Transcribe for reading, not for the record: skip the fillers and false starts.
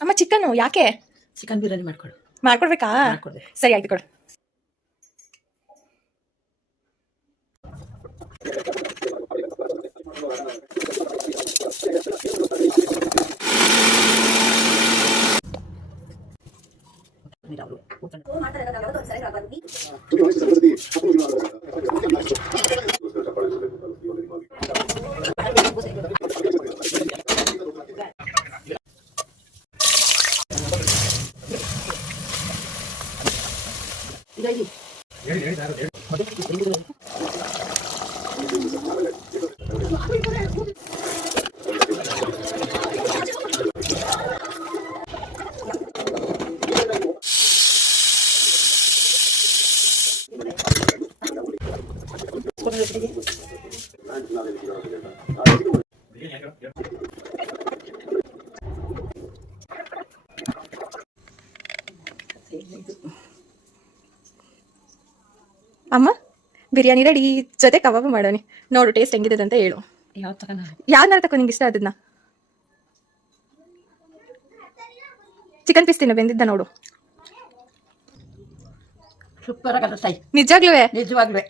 ಅಮ್ಮ ಚಿಕನ್ ಯಾಕೆ? ಚಿಕನ್ ಬಿರಿಯಾನಿ ಮಾಡ್ಕೊಡು. ಮಾಡ್ಕೊಡ್ಬೇಕಾ? ಮಾಡ್ಕೊಡ್ದೆ. ಸರಿ ಆಯ್ತು ಕೊಡು. ಅಮ್ಮ ಬಿರಿಯಾನಿ ರೆಡಿ, ಜೊತೆ ಕಬಾಬ್ ಮಾಡೋನಿ. ನೋಡು ಟೇಸ್ಟ್ ಹೆಂಗಿದೆ ಅಂತ ಹೇಳು. ಯಾವ್ದು ತಗೋಣ? ಯಾವ್ದಾರು ತಗೋ ನಿಂಗೆ ಇಷ್ಟ ಅದನ್ನ. ಚಿಕನ್ ಪೀಸ್ ತಿನ್ನು, ಬೆಂದಿದ್ದ ನೋಡು. ಸೂಪರ್ ಆಗತ್ತೆ ತಾಯಿ, ನಿಜಾಗ್ಲೂ ನಿಜವಾಗ್ಲೂ.